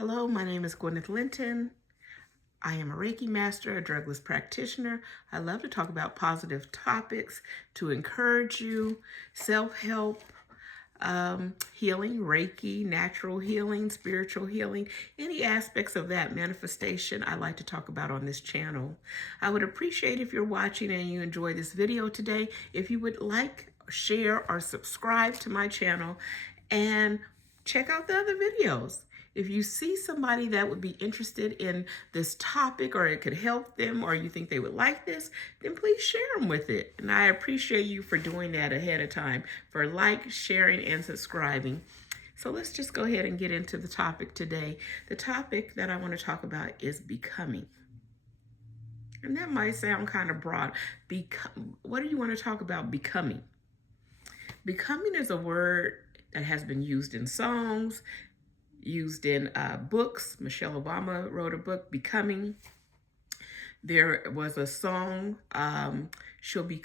Hello, my name is Gwyneth.Linton. I am a Reiki master, a drugless practitioner. I love to talk about positive topics to encourage you, self-help, healing, Reiki, natural healing, spiritual healing, any aspects of that manifestation I like to talk about on this channel. I would appreciate if you're watching and you enjoy this video today, if you would like, share, or subscribe to my channel and check out the other videos. If you see somebody that would be interested in this topic or it could help them or you think they would like this, then please share them with it. And I appreciate you for doing that ahead of time, for sharing, and subscribing. So let's just go ahead and get into the topic today. The topic that I want to talk about is becoming. And that might sound kind of broad. What do you want to talk about becoming? Becoming is a word that has been used in songs, used in books. Michelle Obama wrote a book, Becoming. There was a song, she'll be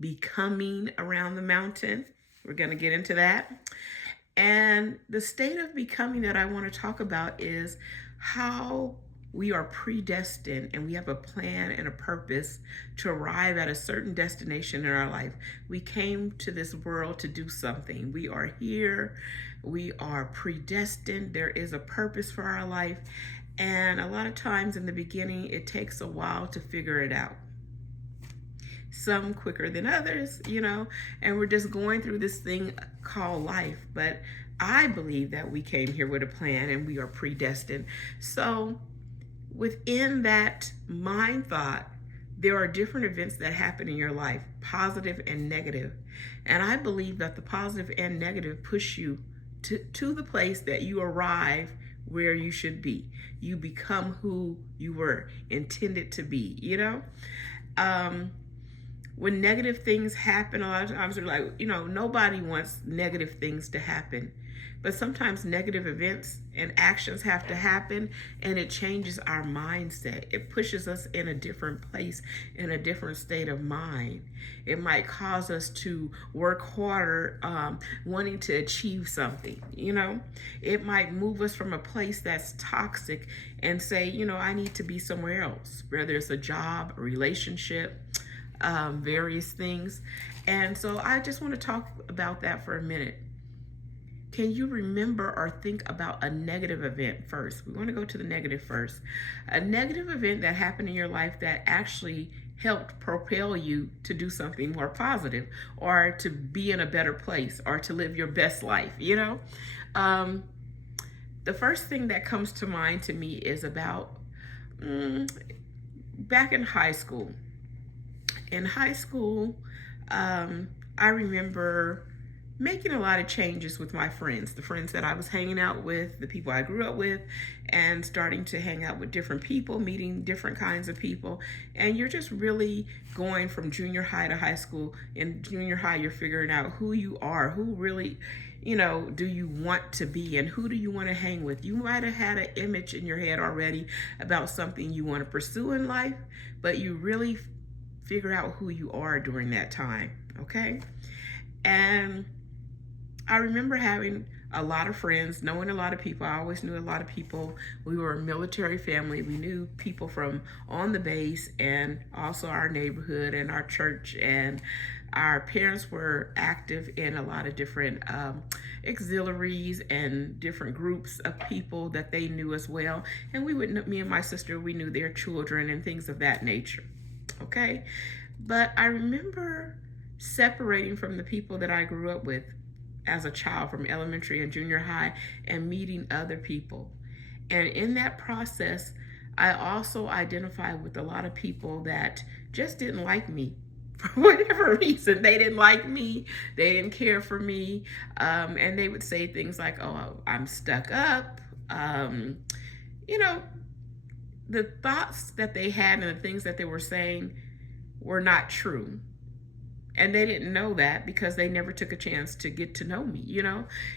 becoming around the mountain. We're going to get into that. And the state of becoming that I want to talk about is how we are predestined and we have a plan and a purpose to arrive at a certain destination in our life. We came to this world to do something. We are here. We are predestined. There is a purpose for our life. And a lot of times in the beginning, it takes a while to figure it out. Some quicker than others, and we're just going through this thing called life. But I believe that we came here with a plan and we are predestined. So within that mind thought, there are different events that happen in your life, positive and negative. And I believe that the positive and negative push you to the place that you arrive where you should be. You become who you were intended to be, When negative things happen, a lot of times we're like, nobody wants negative things to happen. But sometimes negative events and actions have to happen, and it changes our mindset. It pushes us in a different place, in a different state of mind. It might cause us to work harder, wanting to achieve something, It might move us from a place that's toxic and say, I need to be somewhere else, whether it's a job, a relationship, various things. And so I just want to talk about that for a minute. Can you remember or think about a negative event first? We want to go to the negative first. A negative event that happened in your life that actually helped propel you to do something more positive or to be in a better place or to live your best life, The first thing that comes to mind to me is about back in high school. In high school, I remember making a lot of changes with my friends, the friends that I was hanging out with, the people I grew up with, and starting to hang out with different people, meeting different kinds of people. And you're just really going from junior high to high school. In junior high, you're figuring out who you are, who really, do you want to be, and who do you want to hang with. You might have had an image in your head already about something you want to pursue in life, but you really figure out who you are during that time, okay? And I remember having a lot of friends, knowing a lot of people. I always knew a lot of people. We were a military family. We knew people from on the base and also our neighborhood and our church. And our parents were active in a lot of different auxiliaries and different groups of people that they knew as well. And me and my sister, we knew their children and things of that nature. Okay, but I remember separating from the people that I grew up with as a child from elementary and junior high and meeting other people. And in that process, I also identified with a lot of people that just didn't like me for whatever reason. They didn't like me. They didn't care for me. And they would say things like, oh, I'm stuck up. The thoughts that they had and the things that they were saying were not true. And they didn't know that because they never took a chance to get to know me,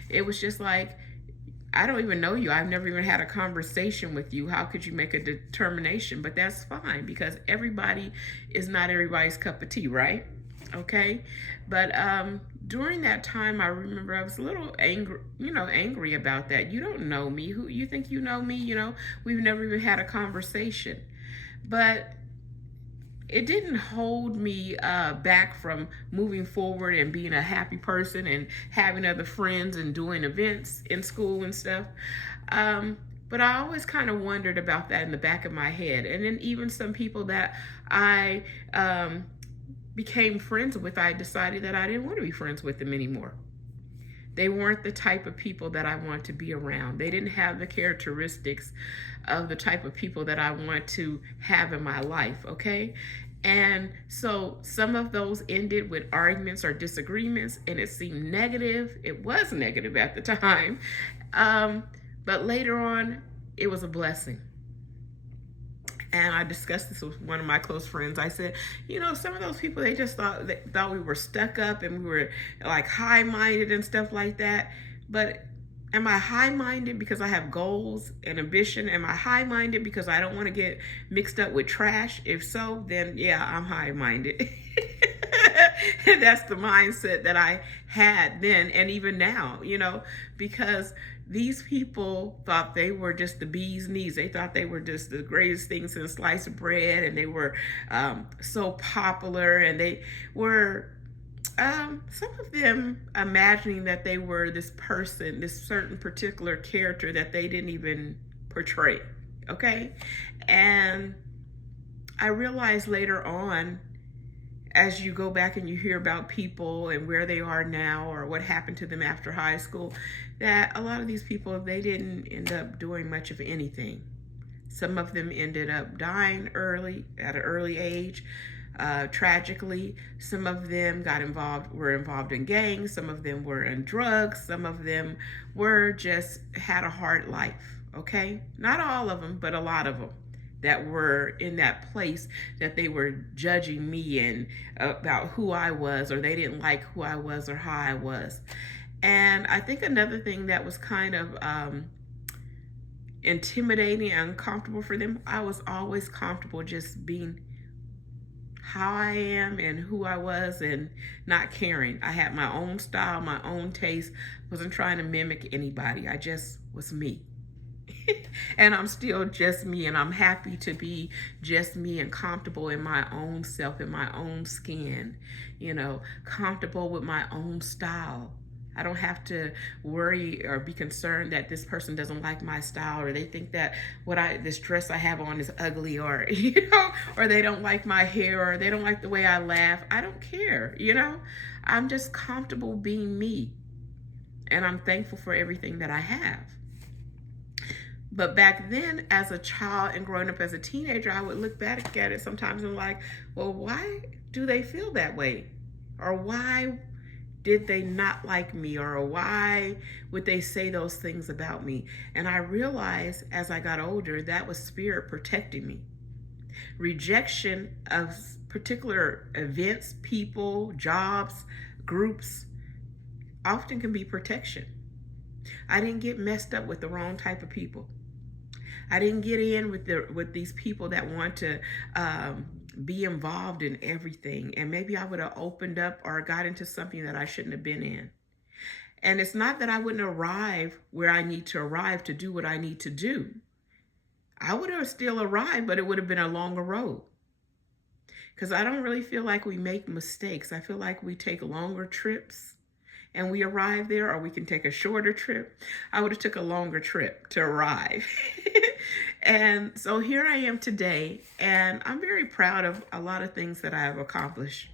It was just like, I don't even know you. I've never even had a conversation with you. How could you make a determination? But that's fine because everybody is not everybody's cup of tea, right? Okay? But during that time, I remember I was a little angry, angry about that. You don't know me. Who you think you know me? We've never even had a conversation. But it didn't hold me back from moving forward and being a happy person and having other friends and doing events in school and stuff. But I always kind of wondered about that in the back of my head. And then even some people that I became friends with, I decided that I didn't want to be friends with them anymore. They weren't the type of people that I want to be around. They didn't have the characteristics of the type of people that I want to have in my life, okay? And so some of those ended with arguments or disagreements, and it seemed negative. It was negative at the time. But later on, it was a blessing. And I discussed this with one of my close friends. I said, some of those people, they just thought we were stuck up and we were like high-minded and stuff like that. But am I high-minded because I have goals and ambition? Am I high-minded because I don't want to get mixed up with trash? If so, then yeah, I'm high-minded. And that's the mindset that I had then and even now, because these people thought they were just the bee's knees. They thought they were just the greatest thing since sliced bread, and they were so popular, and they were, some of them imagining that they were this person, this certain particular character that they didn't even portray, okay? And I realized later on, as you go back and you hear about people and where they are now or what happened to them after high school, that a lot of these people, they didn't end up doing much of anything. Some of them ended up dying early, at an early age, tragically. Some of them were involved in gangs. Some of them were in drugs. Some of them had a hard life, okay? Not all of them, but a lot of them that were in that place that they were judging me and about who I was, or they didn't like who I was or how I was. And I think another thing that was kind of intimidating and uncomfortable for them, I was always comfortable just being how I am and who I was and not caring. I had my own style, my own taste. Wasn't trying to mimic anybody. I just was me. And I'm still just me, and I'm happy to be just me and comfortable in my own self, in my own skin, comfortable with my own style. I don't have to worry or be concerned that this person doesn't like my style, or they think that this dress I have on is ugly, or, or they don't like my hair, or they don't like the way I laugh. I don't care, I'm just comfortable being me. And I'm thankful for everything that I have. But back then, as a child and growing up as a teenager, I would look back at it sometimes and like, well, why do they feel that way? Or why did they not like me? Or why would they say those things about me? And I realized as I got older, that was spirit protecting me. Rejection of particular events, people, jobs, groups, often can be protection. I didn't get messed up with the wrong type of people. I didn't get in with these people that want to be involved in everything. And maybe I would have opened up or got into something that I shouldn't have been in. And it's not that I wouldn't arrive where I need to arrive to do what I need to do. I would have still arrived, but it would have been a longer road. Because I don't really feel like we make mistakes. I feel like we take longer trips and we arrive there, or we can take a shorter trip. I would have took a longer trip to arrive. And so here I am today, and I'm very proud of a lot of things that I have accomplished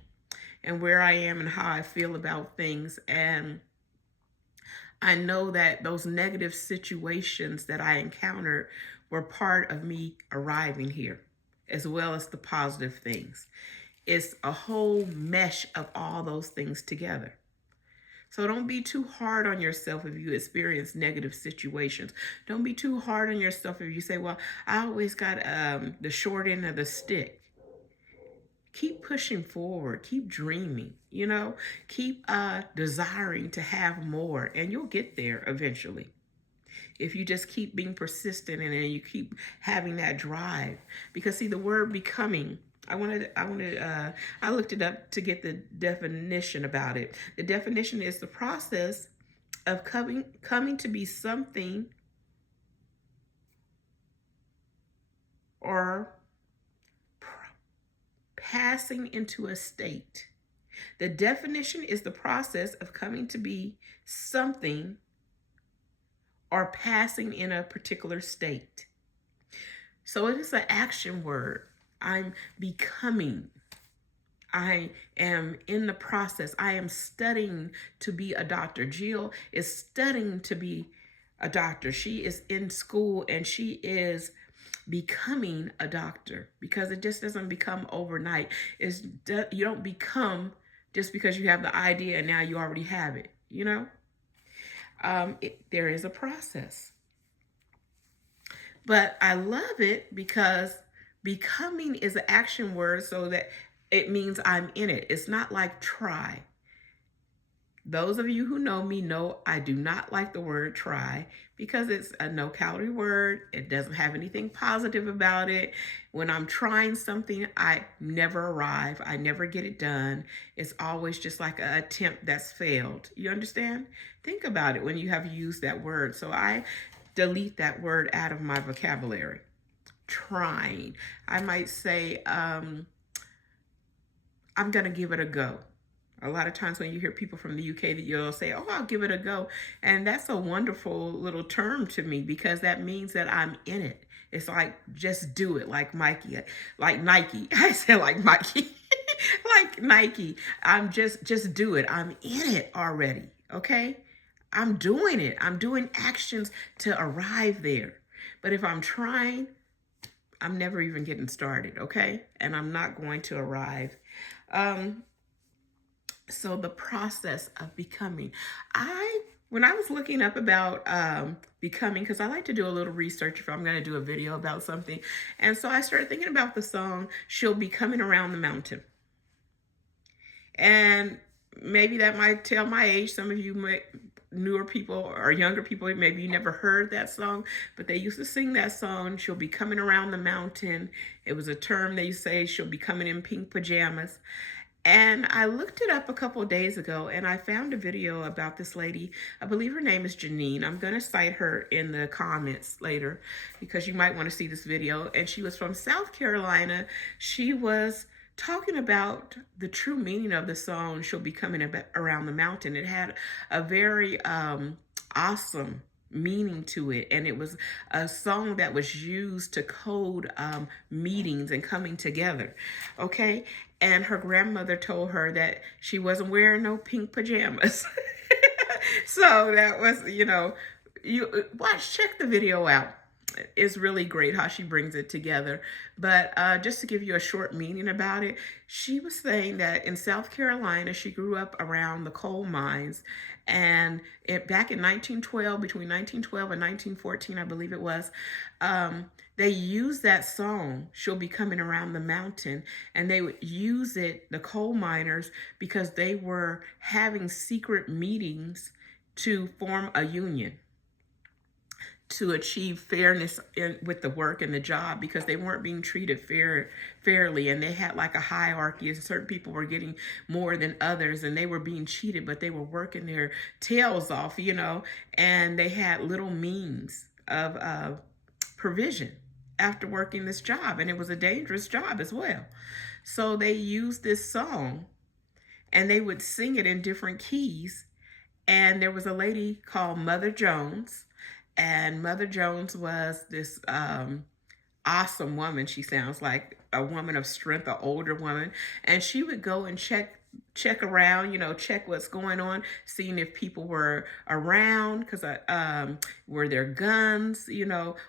and where I am and how I feel about things. And I know that those negative situations that I encountered were part of me arriving here, as well as the positive things. It's a whole mesh of all those things together. So don't be too hard on yourself if you experience negative situations. Don't be too hard on yourself if you say, well, I always got the short end of the stick. Keep pushing forward. Keep dreaming, Keep desiring to have more, and you'll get there eventually. If you just keep being persistent and then you keep having that drive. Because see, the word becoming I looked it up to get the definition about it. The definition is the process of coming to be something or passing into a state. The definition is the process of coming to be something or passing in a particular state. So it is an action word. I'm becoming. I am in the process. I am studying to be a doctor. Jill is studying to be a doctor. She is in school and she is becoming a doctor, because it just doesn't become overnight. You don't become just because you have the idea and now you already have it, you know? There is a process. But I love it because becoming is an action word, so that it means I'm in it. It's not like try. Those of you who know me know I do not like the word try, because it's a no-calorie word. It doesn't have anything positive about it. When I'm trying something, I never arrive. I never get it done. It's always just like an attempt that's failed. You understand? Think about it when you have used that word. So I delete that word out of my vocabulary. Trying. I might say, I'm going to give it a go. A lot of times when you hear people from the UK, that you'll say, oh, I'll give it a go. And that's a wonderful little term to me, because that means that I'm in it. It's like, just do it, like Mikey, like Nike. I say like Mikey, like Nike. I'm just do it. I'm in it already, okay? I'm doing it. I'm doing actions to arrive there. But if I'm trying, I'm never even getting started, okay? And I'm not going to arrive. So the process of becoming, when I was looking up about becoming, because I like to do a little research if I'm going to do a video about something. And so I started thinking about the song, She'll Be Coming Around the Mountain. And maybe that might tell my age. Some of you newer people or younger people, maybe you never heard that song, but they used to sing that song, She'll Be Coming Around the Mountain. It was a term they say, she'll be coming in pink pajamas. And I looked it up a couple of days ago, and I found a video about this lady. I believe her name is Janine. I'm going to cite her in the comments later, because you might want to see this video. And she was from South Carolina. She was talking about the true meaning of the song, She'll Be Coming Around the Mountain. It had a very awesome meaning to it, and it was a song that was used to code meetings and coming together, okay? And her grandmother told her that she wasn't wearing no pink pajamas. So that was, you check the video out. It's really great how she brings it together. But just to give you a short meaning about it, she was saying that in South Carolina, she grew up around the coal mines. And back in 1912, between 1912 and 1914, I believe it was, they used that song, She'll Be Coming Around the Mountain, and they would use it, the coal miners, because they were having secret meetings to form a union, to achieve fairness with the work and the job, because they weren't being treated fairly, and they had like a hierarchy, and certain people were getting more than others, and they were being cheated, but they were working their tails off, and they had little means of provision after working this job, and it was a dangerous job as well. So they used this song, and they would sing it in different keys, and there was a lady called Mother Jones. And Mother Jones was this awesome woman. She sounds like a woman of strength, an older woman. And she would go and check around, check what's going on, seeing if people were around, because were there guns,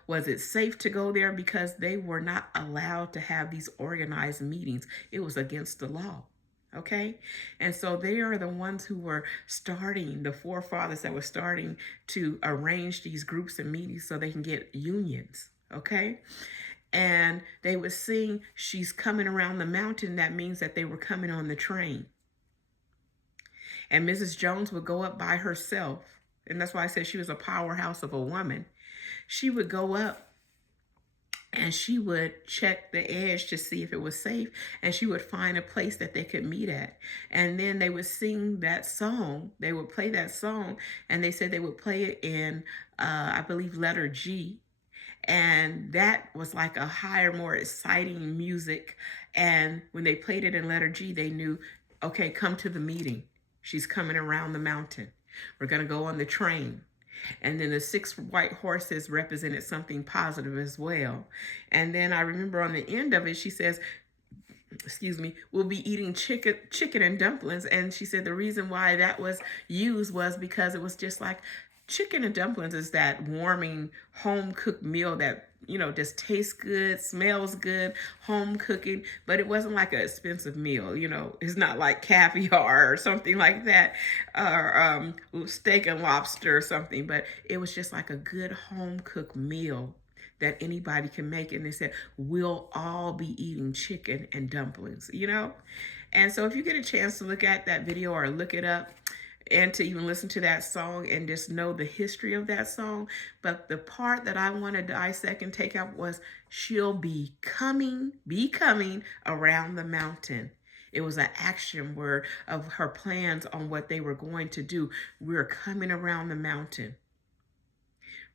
was it safe to go there, because they were not allowed to have these organized meetings. It was against the law. Okay, and so they are the ones who were starting, the forefathers that were starting to arrange these groups and meetings so they can get unions. Okay, and they would sing, She's Coming Around the Mountain. That means that they were coming on the train. And Mrs. Jones would go up by herself, and that's why I said she was a powerhouse of a woman. She would go up and she would check the edge to see if it was safe, and she would find a place that they could meet at, and then they would sing that song. They would play that song, and they said they would play it in I believe letter G, and that was like a higher, more exciting music. And when they played it in letter G, they knew, okay, come to the meeting. She's coming around the mountain. We're going to go on the train. And then the 6 white horses represented something positive as well. And then I remember on the end of it, she says, excuse me, we'll be eating chicken and dumplings. And she said the reason why that was used was because it was just like chicken and dumplings is that warming home cooked meal that, you know, just tastes good, smells good, home cooking, but it wasn't like an expensive meal. You know, it's not like caviar or something like that, or steak and lobster or something, but it was just like a good home cooked meal that anybody can make. And they said, we'll all be eating chicken and dumplings, you know? And so if you get a chance to look at that video or look it up, and to even listen to that song and just know the history of that song. But the part that I want to dissect and take out was, she'll be coming around the mountain. It was an action word of her plans on what they were going to do. We're coming around the mountain.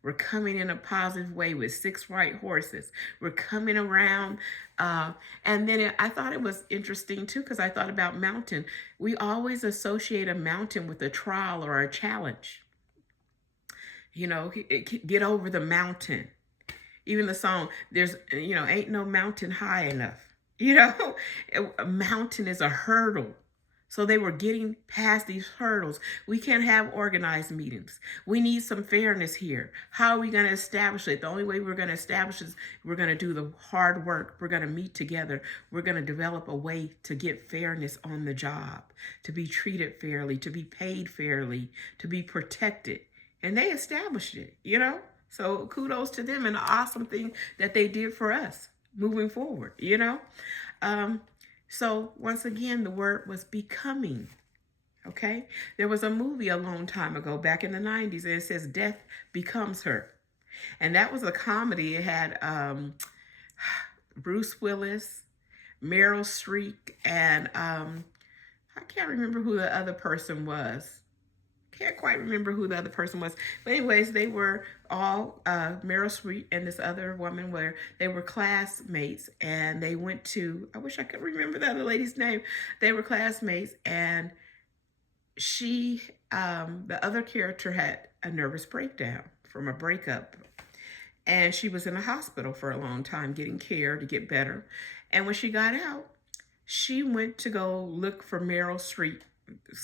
We're coming in a positive way with 6 white horses. We're coming around. And then I thought it was interesting too, because I thought about mountain. We always associate a mountain with a trial or a challenge. You know, get over the mountain. Even the song, there's, you know, ain't no mountain high enough. You know, a mountain is a hurdle. So they were getting past these hurdles. We can't have organized meetings. We need some fairness here. How are we going to establish it? The only way we're going to establish it is we're going to do the hard work. We're going to meet together. We're going to develop a way to get fairness on the job, to be treated fairly, to be paid fairly, to be protected. And they established it, you know? So kudos to them, and the awesome thing that they did for us moving forward, you know? So once again, the word was becoming, okay? There was a movie a long time ago, back in the 90s, and it says Death Becomes Her. And that was a comedy. It had Bruce Willis, Meryl Streep, and I can't remember who the other person was. Can't quite remember who the other person was. But anyways, they were all, Meryl Streep and this other woman, where they were classmates, and they went to, I wish I could remember the other lady's name. They were classmates, and she, the other character had a nervous breakdown from a breakup. And she was in a hospital for a long time getting care to get better. And when she got out, she went to go look for Meryl Streep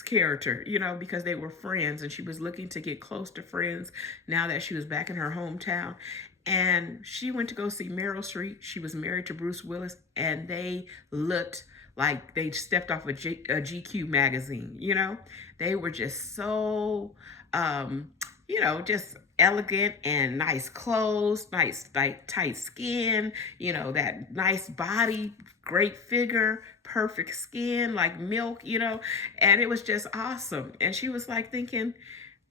character, you know, because they were friends, and she was looking to get close to friends now that she was back in her hometown. And she went to go see Meryl Streep. She was married to Bruce Willis, and they looked like they stepped off a GQ magazine, you know. They were just so, you know, just elegant and nice clothes, nice tight skin, you know, that nice body, great figure, perfect skin, like milk, you know, and it was just awesome. And she was like thinking,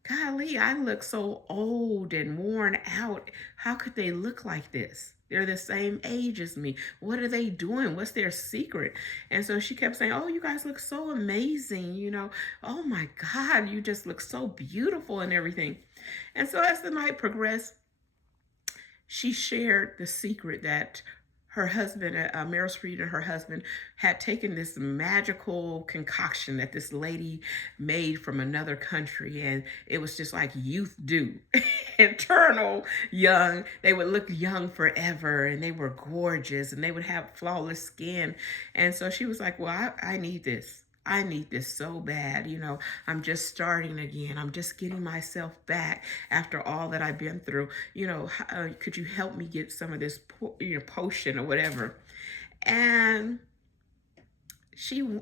golly, I look so old and worn out. How could they look like this? They're the same age as me. What are they doing? What's their secret? And so she kept saying, oh, you guys look so amazing. You know, oh my God, you just look so beautiful and everything. And so as the night progressed, she shared the secret that her husband, Meryl Streep and her husband, had taken this magical concoction that this lady made from another country. And it was just like youth do. Eternal young. They would look young forever, and they were gorgeous, and they would have flawless skin. And so she was like, well, I need this. I need this so bad. You know, I'm just starting again. I'm just getting myself back after all that I've been through. You know, could you help me get some of this, you know, potion or whatever? And Meryl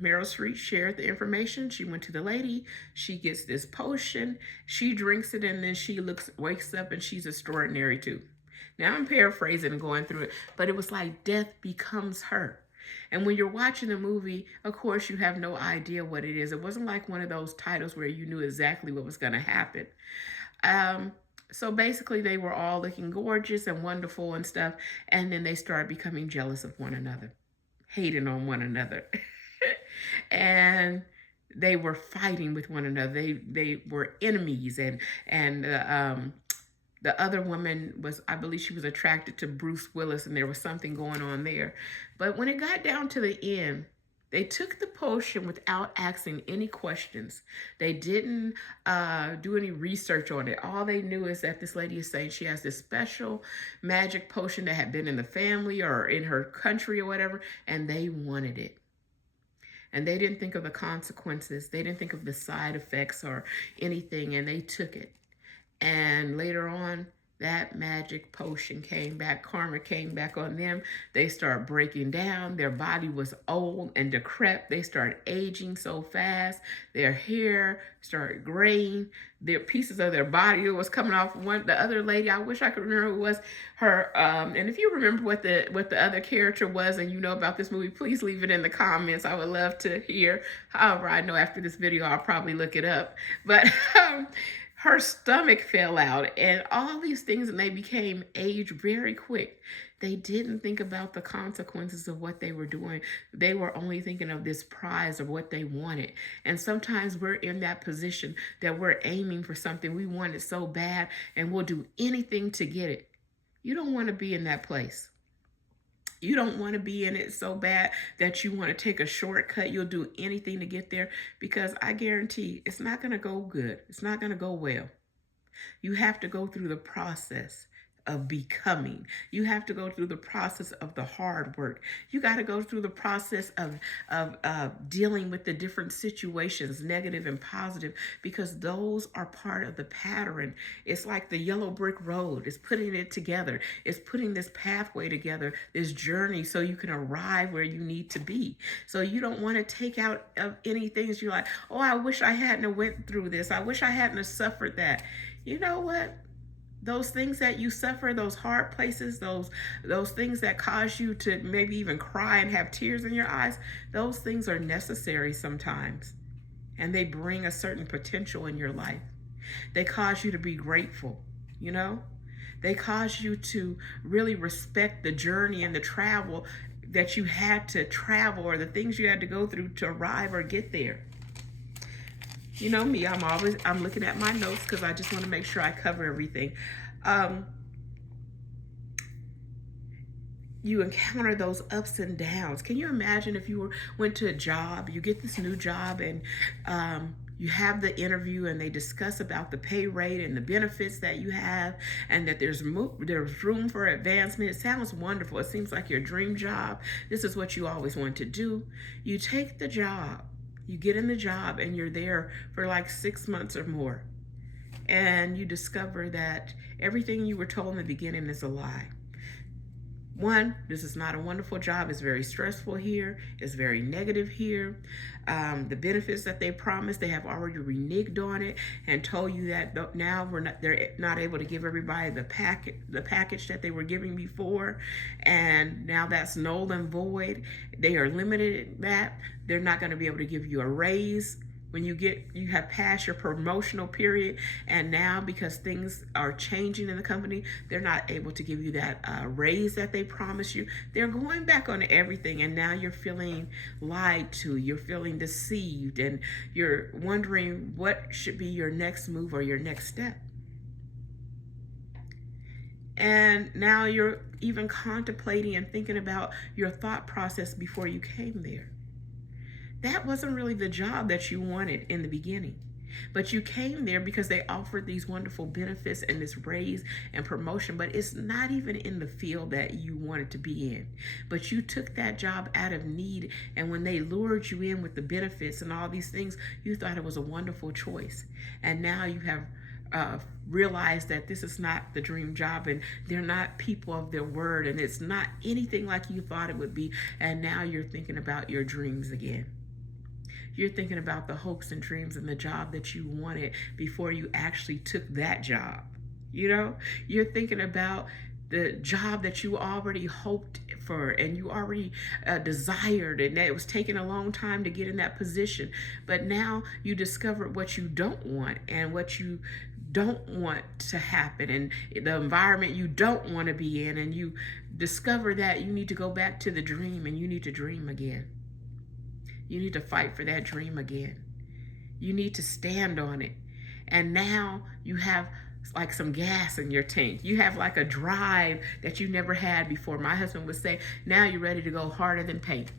Streep shared the information. She went to the lady. She gets this potion. She drinks it, and then she wakes up, and she's extraordinary too. Now I'm paraphrasing and going through it, but it was like death becomes her. And when you're watching the movie, of course, you have no idea what it is. It wasn't like one of those titles where you knew exactly what was going to happen. So basically, they were all looking gorgeous and wonderful and stuff. And then they started becoming jealous of one another, hating on one another. And they were fighting with one another. They were enemies. And the other woman was, I believe she was attracted to Bruce Willis, and there was something going on there. But when it got down to the end, they took the potion without asking any questions. They didn't do any research on it. All they knew is that this lady is saying she has this special magic potion that had been in the family or in her country or whatever, and they wanted it. And they didn't think of the consequences. They didn't think of the side effects or anything, and they took it. And later on, that magic potion came back. Karma came back on them. They started breaking down. Their body was old and decrepit. They started aging so fast. Their hair started graying. Their pieces of their body was coming off. The other lady, I wish I could remember who was her. And if you remember what the other character was, and you know about this movie, please leave it in the comments. I would love to hear. However, I know after this video, I'll probably look it up. But her stomach fell out and all these things, and they became aged very quick. They didn't think about the consequences of what they were doing. They were only thinking of this prize of what they wanted. And sometimes we're in that position that we're aiming for something we want it so bad, and we'll do anything to get it. You don't want to be in that place. You don't want to be in it so bad that you want to take a shortcut. You'll do anything to get there, because I guarantee it's not going to go good. It's not going to go well. You have to go through the process of becoming. You have to go through the process of the hard work. You got to go through the process of dealing with the different situations, negative and positive, because those are part of the pattern. It's like the yellow brick road. It's putting it together. It's putting this pathway together, this journey, so you can arrive where you need to be. So you don't want to take out of any things you're like, oh, I wish I hadn't went through this. I wish I hadn't suffered that. You know what? Those things that you suffer, those hard places, those things that cause you to maybe even cry and have tears in your eyes, those things are necessary sometimes. And they bring a certain potential in your life. They cause you to be grateful, you know? They cause you to really respect the journey and the travel that you had to travel, or the things you had to go through to arrive or get there. You know me, I'm looking at my notes because I just want to make sure I cover everything. You encounter those ups and downs. Can you imagine if you went to a job, you get this new job, and you have the interview, and they discuss about the pay rate and the benefits that you have, and that there's room for advancement. It sounds wonderful. It seems like your dream job. This is what you always want to do. You take the job. You get in the job, and you're there for like 6 months or more. And you discover that everything you were told in the beginning is a lie. One, this is not a wonderful job. It's very stressful here. It's very negative here. The benefits that they promised, they have already reneged on it and told you that now they're not able to give everybody the package that they were giving before, and now that's null and void. They are limited in that. They're not going to be able to give you a raise when you have passed your promotional period, and now because things are changing in the company, they're not able to give you that raise that they promised you. They're going back on everything, and now you're feeling lied to, you're feeling deceived, and you're wondering what should be your next move or your next step. And now you're even contemplating and thinking about your thought process before you came there. That wasn't really the job that you wanted in the beginning. But you came there because they offered these wonderful benefits and this raise and promotion, but it's not even in the field that you wanted to be in. But you took that job out of need, and when they lured you in with the benefits and all these things, you thought it was a wonderful choice. And now you have realized that this is not the dream job, and they're not people of their word, and it's not anything like you thought it would be. And now you're thinking about your dreams again. You're thinking about the hopes and dreams and the job that you wanted before you actually took that job. You know, you're thinking about the job that you already hoped for and you already desired, and that it was taking a long time to get in that position. But now you discovered what you don't want and what you don't want to happen, and the environment you don't want to be in, and you discover that you need to go back to the dream, and you need to dream again. You need to fight for that dream again. You need to stand on it. And now you have like some gas in your tank. You have like a drive that you never had before. My husband would say, now you're ready to go harder than paint.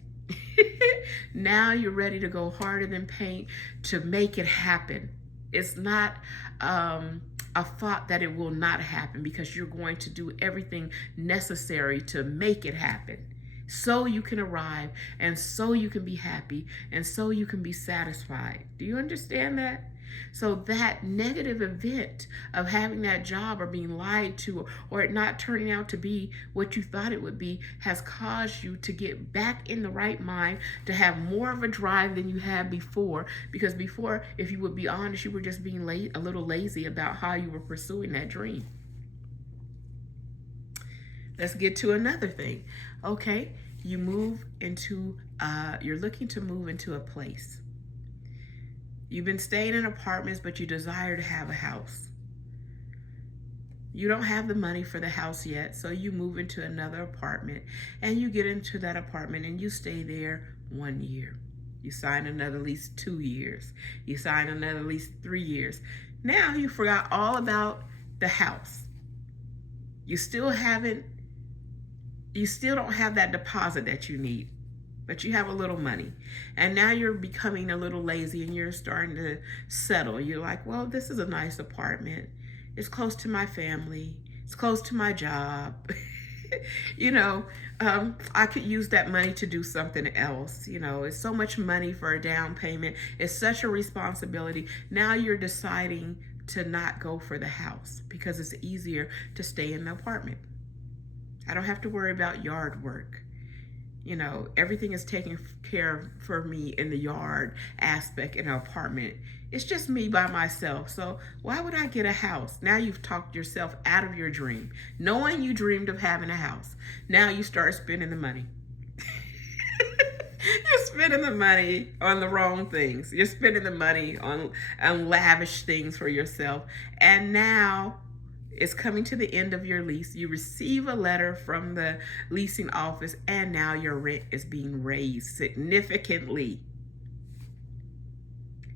Now you're ready to go harder than paint to make it happen. It's not a thought that it will not happen, because you're going to do everything necessary to make it happen, so you can arrive, and so you can be happy, and so you can be satisfied. Do you understand that? So that negative event of having that job, or being lied to, or it not turning out to be what you thought it would be, has caused you to get back in the right mind, to have more of a drive than you had before. Because before, if you would be honest, you were just being a little lazy about how you were pursuing that dream. Let's get to another thing. Okay, you move into, you're looking to move into a place. You've been staying in apartments, but you desire to have a house. You don't have the money for the house yet, so you move into another apartment, and you get into that apartment and you stay there 1 year. You sign another lease 2 years. You sign another lease 3 years. Now you forgot all about the house. You still don't have that deposit that you need, but you have a little money. And now you're becoming a little lazy, and you're starting to settle. You're like, well, this is a nice apartment. It's close to my family. It's close to my job. I could use that money to do something else. It's so much money for a down payment. It's such a responsibility. Now you're deciding to not go for the house because it's easier to stay in the apartment. I don't have to worry about yard work. Everything is taken care of for me in the yard aspect in an apartment. It's just me by myself. So why would I get a house? Now you've talked yourself out of your dream. Knowing you dreamed of having a house. Now you start spending the money. You're spending the money on the wrong things. You're spending the money on lavish things for yourself. And now it's coming to the end of your lease. You receive a letter from the leasing office, and now your rent is being raised significantly.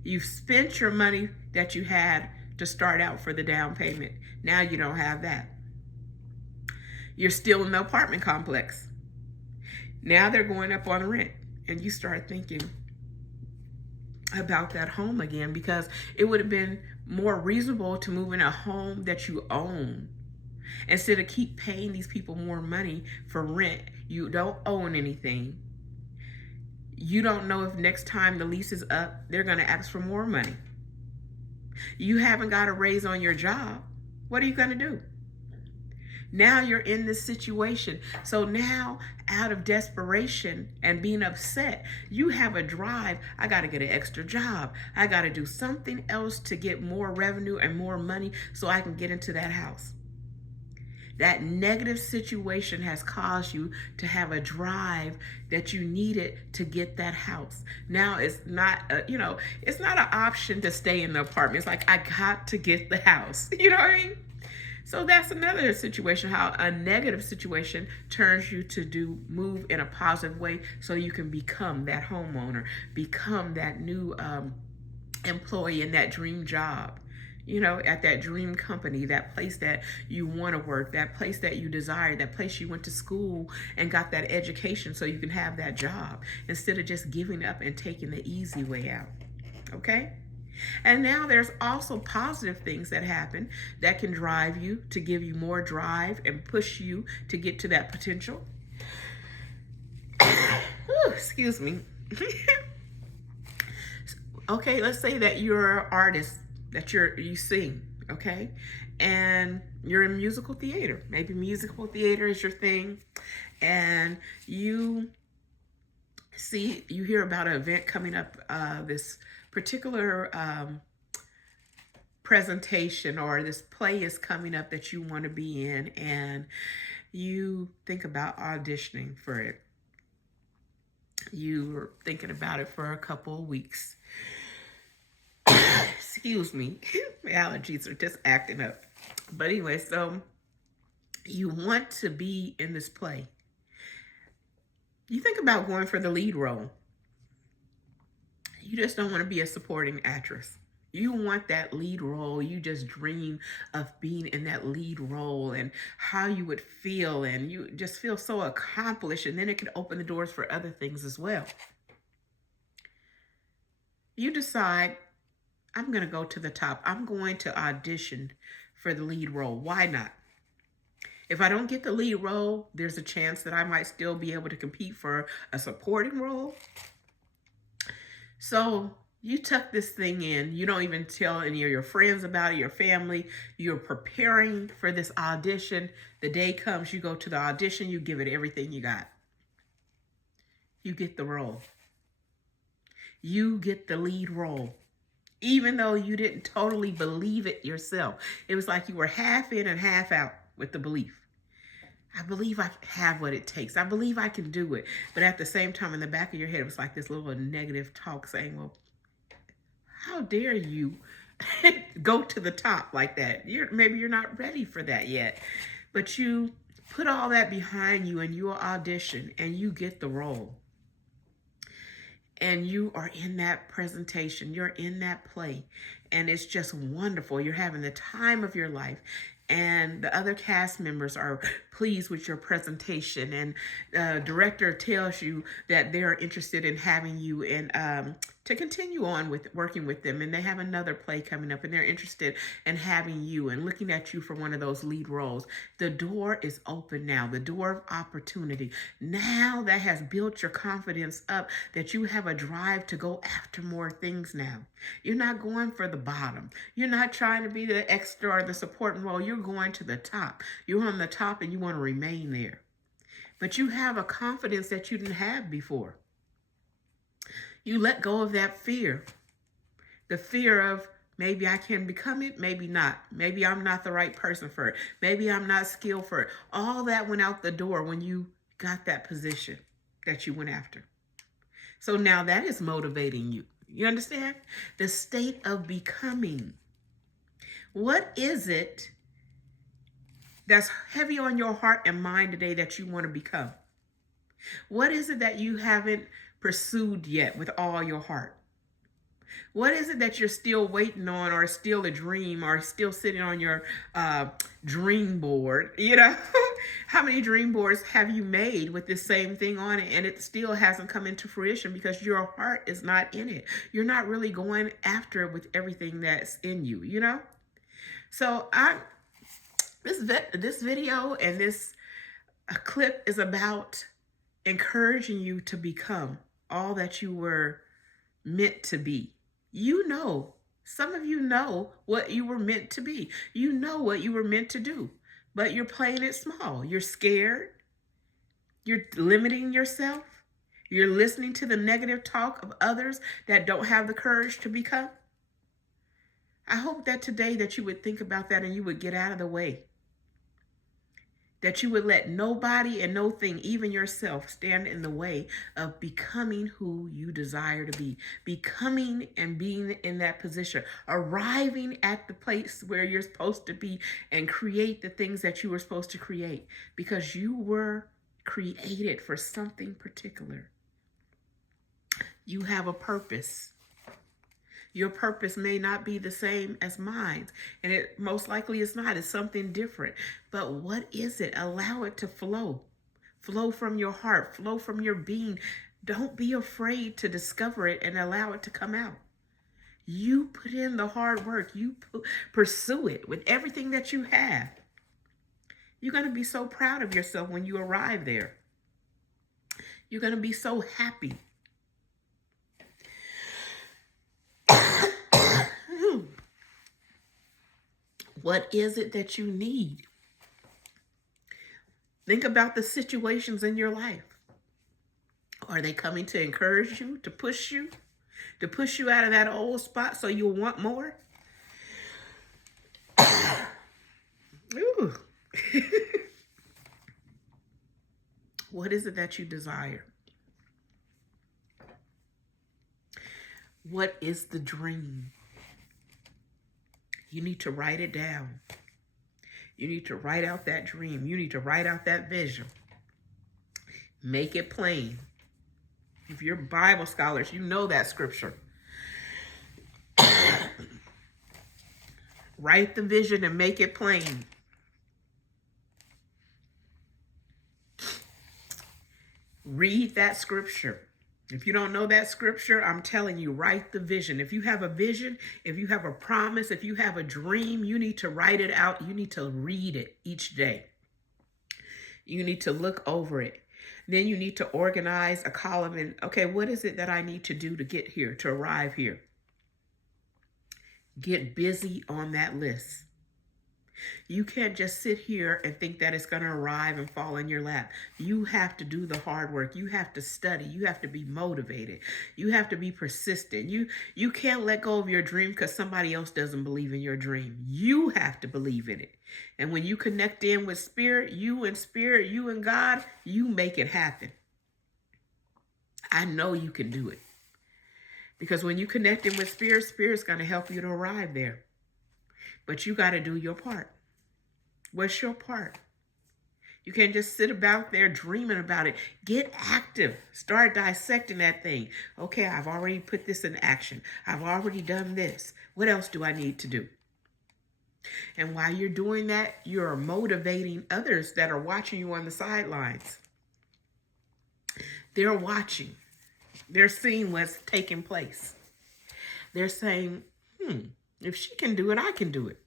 You've spent your money that you had to start out for the down payment. Now you don't have that. You're still in the apartment complex. Now they're going up on rent, and you start thinking about that home again, because it would have been more reasonable to move in a home that you own instead of keep paying these people more money for rent. You don't own anything. You don't know if next time the lease is up, they're going to ask for more money. You haven't got a raise on your job. What are you going to do? Now you're in this situation. So now, out of desperation and being upset, you have a drive. I got to get an extra job. I got to do something else to get more revenue and more money so I can get into that house. That negative situation has caused you to have a drive that you needed to get that house. Now it's not, it's not an option to stay in the apartment. It's like, I got to get the house. You know what I mean? So that's another situation, how a negative situation turns you to move in a positive way so you can become that homeowner, become that new employee in that dream job, at that dream company, that place that you want to work, that place that you desire, that place you went to school and got that education so you can have that job instead of just giving up and taking the easy way out. Okay? And now there's also positive things that happen that can drive you, to give you more drive and push you to get to that potential. Ooh, excuse me. Okay, let's say that you're an artist, that you sing, okay? And you're in musical theater. Maybe musical theater is your thing. And you hear about an event coming up, this particular presentation or this play is coming up that you want to be in, and you think about auditioning for it. You were thinking about it for a couple of weeks. Excuse me. My allergies are just acting up. But anyway, so you want to be in this play. You think about going for the lead role. You just don't want to be a supporting actress. You want that lead role. You just dream of being in that lead role and how you would feel, and you just feel so accomplished, and then it can open the doors for other things as well. You decide, I'm going to go to the top. I'm going to audition for the lead role. Why not? If I don't get the lead role, there's a chance that I might still be able to compete for a supporting role. So you tuck this thing in. You don't even tell any of your friends about it, your family. You're preparing for this audition. The day comes, you go to the audition, you give it everything you got. You get the role. You get the lead role. Even though you didn't totally believe it yourself. It was like you were half in and half out with the belief. I believe I have what it takes. I believe I can do it. But at the same time, in the back of your head, it was like this little negative talk saying, well, how dare you go to the top like that? Maybe you're not ready for that yet. But you put all that behind you and you audition and you get the role. And you are in that presentation. You're in that play. And it's just wonderful. You're having the time of your life. And the other cast members are pleased with your presentation. And the director tells you that they're interested in having you to continue on with working with them. And they have another play coming up and they're interested in having you and looking at you for one of those lead roles. The door is open now, the door of opportunity. Now that has built your confidence up, that you have a drive to go after more things now. You're not going for the bottom. You're not trying to be the extra or the supporting role. You're going to the top. You're on the top and you want to remain there. But you have a confidence that you didn't have before. You let go of that fear. The fear of maybe I can become it, maybe not. Maybe I'm not the right person for it. Maybe I'm not skilled for it. All that went out the door when you got that position that you went after. So now that is motivating you. You understand? The state of becoming. What is it that's heavy on your heart and mind today that you want to become? What is it that you haven't pursued yet with all your heart? What is it that you're still waiting on, or still a dream, or still sitting on your dream board? You know, how many dream boards have you made with this same thing on it and it still hasn't come into fruition because your heart is not in it? You're not really going after it with everything that's in you, you know? So this video and this clip is about encouraging you to become all that you were meant to be. You know, some of you know what you were meant to be. You know what you were meant to do, but you're playing it small. You're scared. You're limiting yourself. You're listening to the negative talk of others that don't have the courage to become. I hope that today that you would think about that and you would get out of the way. That you would let nobody and no thing, even yourself, stand in the way of becoming who you desire to be. Becoming and being in that position. Arriving at the place where you're supposed to be and create the things that you were supposed to create. Because you were created for something particular. You have a purpose. Your purpose may not be the same as mine, and it most likely is not. It's something different. But what is it? Allow it to flow. Flow from your heart. Flow from your being. Don't be afraid to discover it and allow it to come out. You put in the hard work. You pursue it with everything that you have. You're going to be so proud of yourself when you arrive there. You're going to be so happy. What is it that you need? Think about the situations in your life. Are they coming to encourage you, to push you out of that old spot so you'll want more? Ooh. What is it that you desire? What is the dream? You need to write it down. You need to write out that dream. You need to write out that vision. Make it plain. If you're Bible scholars, you know that scripture. Write the vision and make it plain. Read that scripture. If you don't know that scripture, I'm telling you, write the vision. If you have a vision, if you have a promise, if you have a dream, you need to write it out. You need to read it each day. You need to look over it. Then you need to organize a column and, okay, what is it that I need to do to get here, to arrive here? Get busy on that list. You can't just sit here and think that it's going to arrive and fall in your lap. You have to do the hard work. You have to study. You have to be motivated. You have to be persistent. You can't let go of your dream because somebody else doesn't believe in your dream. You have to believe in it. And when you connect in with Spirit, you and God, you make it happen. I know you can do it. Because when you connect in with Spirit, Spirit's going to help you to arrive there. But you got to do your part. What's your part? You can't just sit about there dreaming about it. Get active. Start dissecting that thing. Okay, I've already put this in action. I've already done this. What else do I need to do? And while you're doing that, you're motivating others that are watching you on the sidelines. They're watching. They're seeing what's taking place. They're saying, if she can do it, I can do it.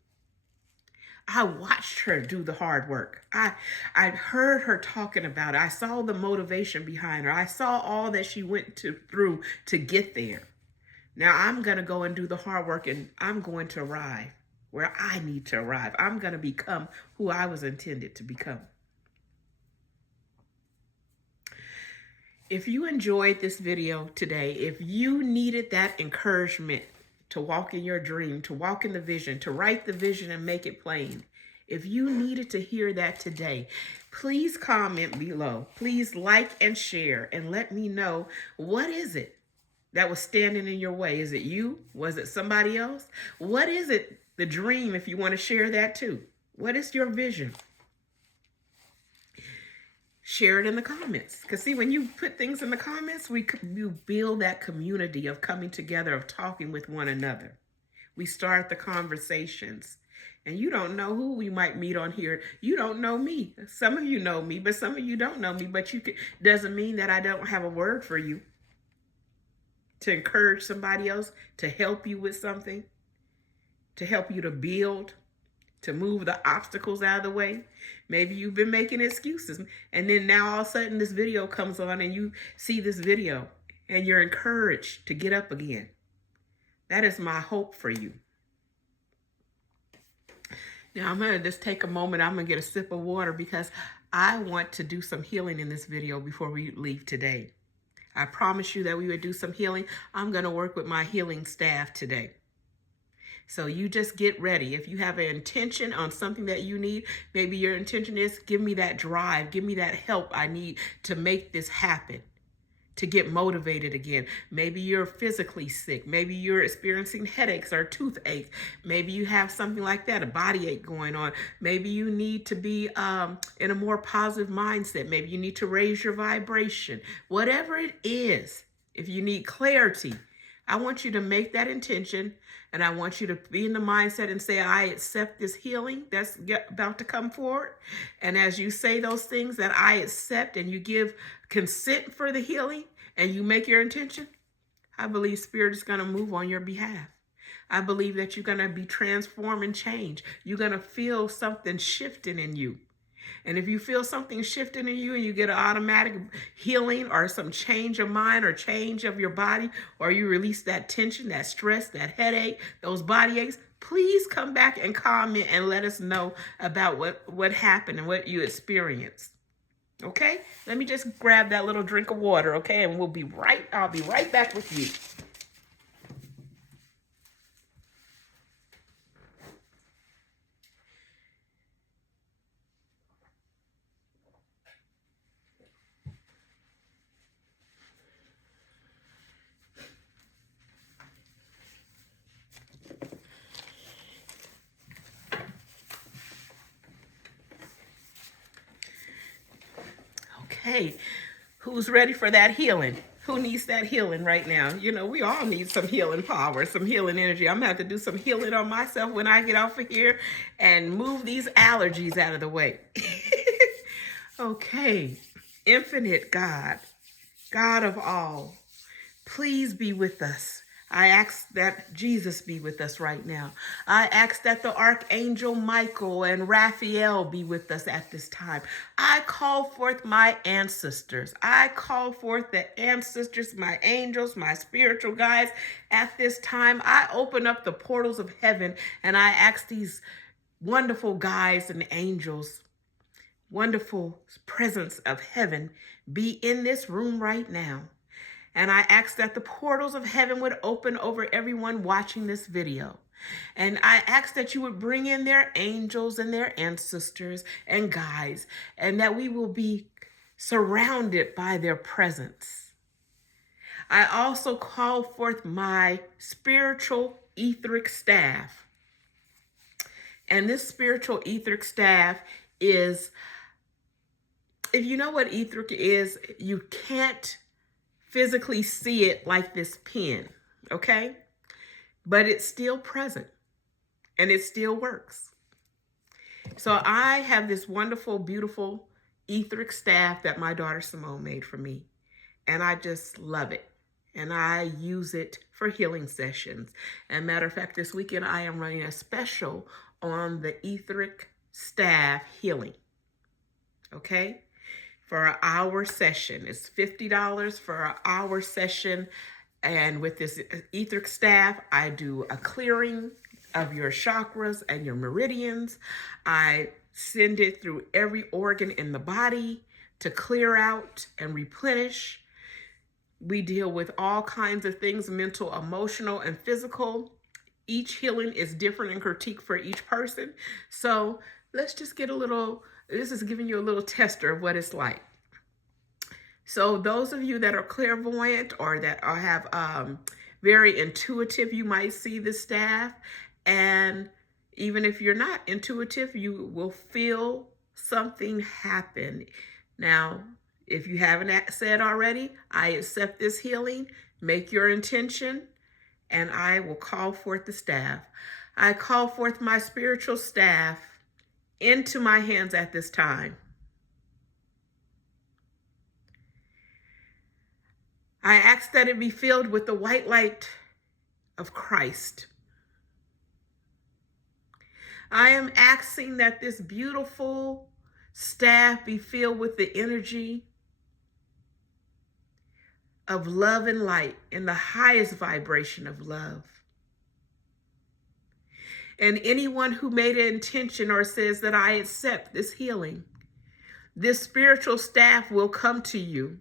I watched her do the hard work. I heard her talking about it. I saw the motivation behind her. I saw all that she went through to get there. Now I'm going to go and do the hard work, and I'm going to arrive where I need to arrive. I'm going to become who I was intended to become. If you enjoyed this video today, if you needed that encouragement to walk in your dream, to walk in the vision, to write the vision and make it plain, if you needed to hear that today, please comment below. Please like and share and let me know, what is it that was standing in your way? Is it you? Was it somebody else? What is it, the dream, if you want to share that too? What is your vision? Share it in the comments. Because see, when you put things in the comments, you build that community of coming together, of talking with one another. We start the conversations. And you don't know who we might meet on here. You don't know me. Some of you know me, but some of you don't know me. But doesn't mean that I don't have a word for you. To encourage somebody else, to help you with something, to help you to build, to move the obstacles out of the way. Maybe you've been making excuses, and then now all of a sudden this video comes on and you see this video and you're encouraged to get up again. That is my hope for you. Now I'm going to just take a moment. I'm going to get a sip of water because I want to do some healing in this video before we leave today. I promised you that we would do some healing. I'm going to work with my healing staff today. So you just get ready. If you have an intention on something that you need, maybe your intention is, give me that drive, give me that help I need to make this happen, to get motivated again. Maybe you're physically sick. Maybe you're experiencing headaches or toothache. Maybe you have something like that, a body ache going on. Maybe you need to be in a more positive mindset. Maybe you need to raise your vibration. Whatever it is, if you need clarity, I want you to make that intention, and I want you to be in the mindset and say, I accept this healing that's about to come forward. And as you say those things that I accept, and you give consent for the healing, and you make your intention, I believe Spirit is going to move on your behalf. I believe that you're going to be transformed and changed. You're going to feel something shifting in you. And if you feel something shifting in you and you get an automatic healing or some change of mind or change of your body, or you release that tension, that stress, that headache, those body aches, please come back and comment and let us know about what happened and what you experienced. Okay? Let me just grab that little drink of water, okay? And I'll be right back with you. Okay, who's ready for that healing? Who needs that healing right now? You know, we all need some healing power, some healing energy. I'm gonna have to do some healing on myself when I get off of here and move these allergies out of the way. Okay, infinite God, God of all, please be with us. I ask that Jesus be with us right now. I ask that the Archangel Michael and Raphael be with us at this time. I call forth my ancestors. I call forth the ancestors, my angels, my spiritual guides at this time. I open up the portals of heaven and I ask these wonderful guides and angels, wonderful presence of heaven, be in this room right now. And I ask that the portals of heaven would open over everyone watching this video. And I ask that you would bring in their angels and their ancestors and guides, and that we will be surrounded by their presence. I also call forth my spiritual etheric staff. And this spiritual etheric staff is, if you know what etheric is, you can't physically see it like this pen, okay? But it's still present and it still works. So I have this wonderful, beautiful etheric staff that my daughter Simone made for me. And I just love it. And I use it for healing sessions. And matter of fact, this weekend I am running a special on the etheric staff healing, okay? For an hour session. It's $50 for an hour session. And with this etheric staff, I do a clearing of your chakras and your meridians. I send it through every organ in the body to clear out and replenish. We deal with all kinds of things, mental, emotional, and physical. Each healing is different and critique for each person. So let's just get a little, this is giving you a little tester of what it's like. So those of you that are clairvoyant or that have very intuitive, you might see the staff. And even if you're not intuitive, you will feel something happen. Now, if you haven't said already, I accept this healing, make your intention, and I will call forth the staff. I call forth my spiritual staff into my hands at this time. I ask that it be filled with the white light of Christ. I am asking that this beautiful staff be filled with the energy of love and light in the highest vibration of love. And anyone who made an intention or says that I accept this healing, this spiritual staff will come to you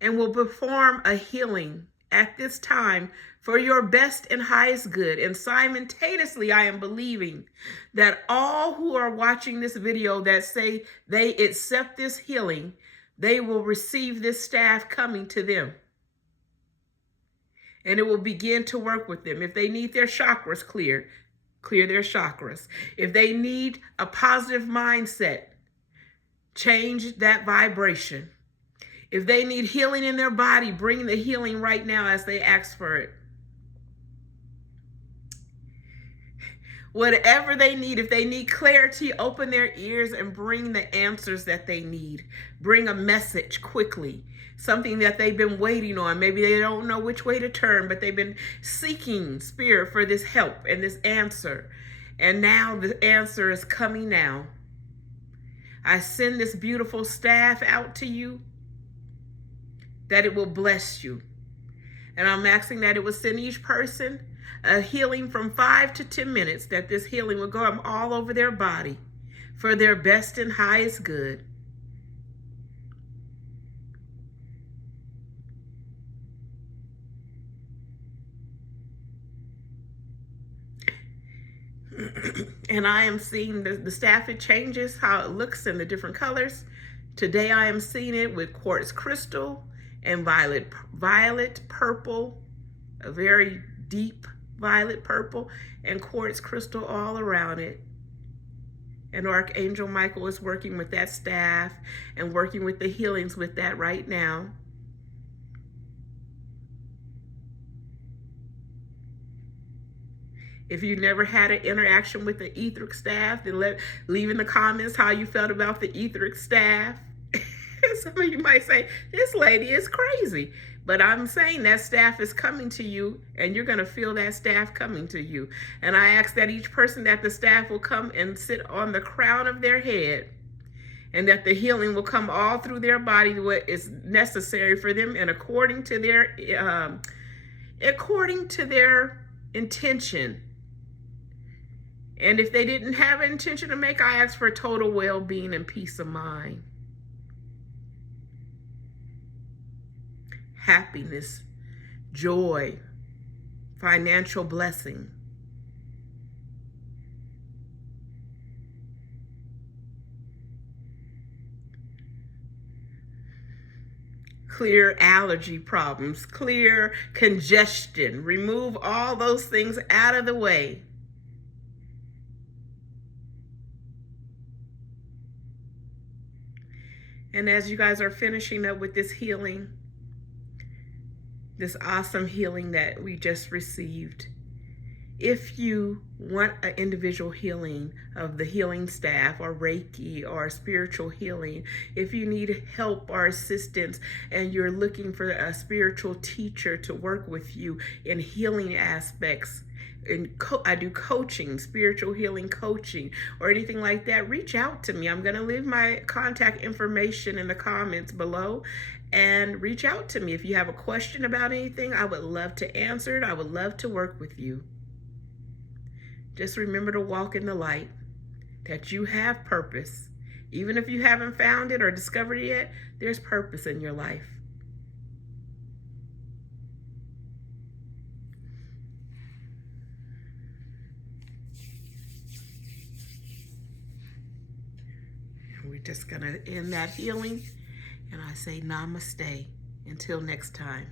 and will perform a healing at this time for your best and highest good. And simultaneously, I am believing that all who are watching this video that say they accept this healing, they will receive this staff coming to them. And it will begin to work with them. If they need their chakras cleared, clear their chakras. If they need a positive mindset, change that vibration. If they need healing in their body, bring the healing right now as they ask for it. Whatever they need, if they need clarity, open their ears and bring the answers that they need. Bring a message quickly, something that they've been waiting on. Maybe they don't know which way to turn, but they've been seeking Spirit for this help and this answer. And now the answer is coming now. I send this beautiful staff out to you, that it will bless you. And I'm asking that it will send each person a healing from 5 to 10 minutes, that this healing will go all over their body for their best and highest good. And I am seeing the staff, it changes how it looks in the different colors. Today I am seeing it with quartz crystal and violet purple, a very deep violet purple, and quartz crystal all around it. And Archangel Michael is working with that staff and working with the healings with that right now. If you never had an interaction with the etheric staff, then leave in the comments how you felt about the etheric staff. Some of you might say, this lady is crazy. But I'm saying that staff is coming to you, and you're going to feel that staff coming to you. And I ask that each person that the staff will come and sit on the crown of their head, and that the healing will come all through their body, what is necessary for them, and according to their intention. And if they didn't have an intention to make, I ask for total well-being and peace of mind. Happiness, joy, financial blessing. Clear allergy problems, clear congestion. Remove all those things out of the way. And as you guys are finishing up with this healing, this awesome healing that we just received, if you want an individual healing of the healing staff or Reiki or spiritual healing, if you need help or assistance and you're looking for a spiritual teacher to work with you in healing aspects, I do coaching, spiritual healing coaching, or anything like that, reach out to me. I'm going to leave my contact information in the comments below, and reach out to me. If you have a question about anything, I would love to answer it. I would love to work with you. Just remember to walk in the light, that you have purpose. Even if you haven't found it or discovered it yet, there's purpose in your life. And we're just going to end that healing, and I say namaste. Until next time.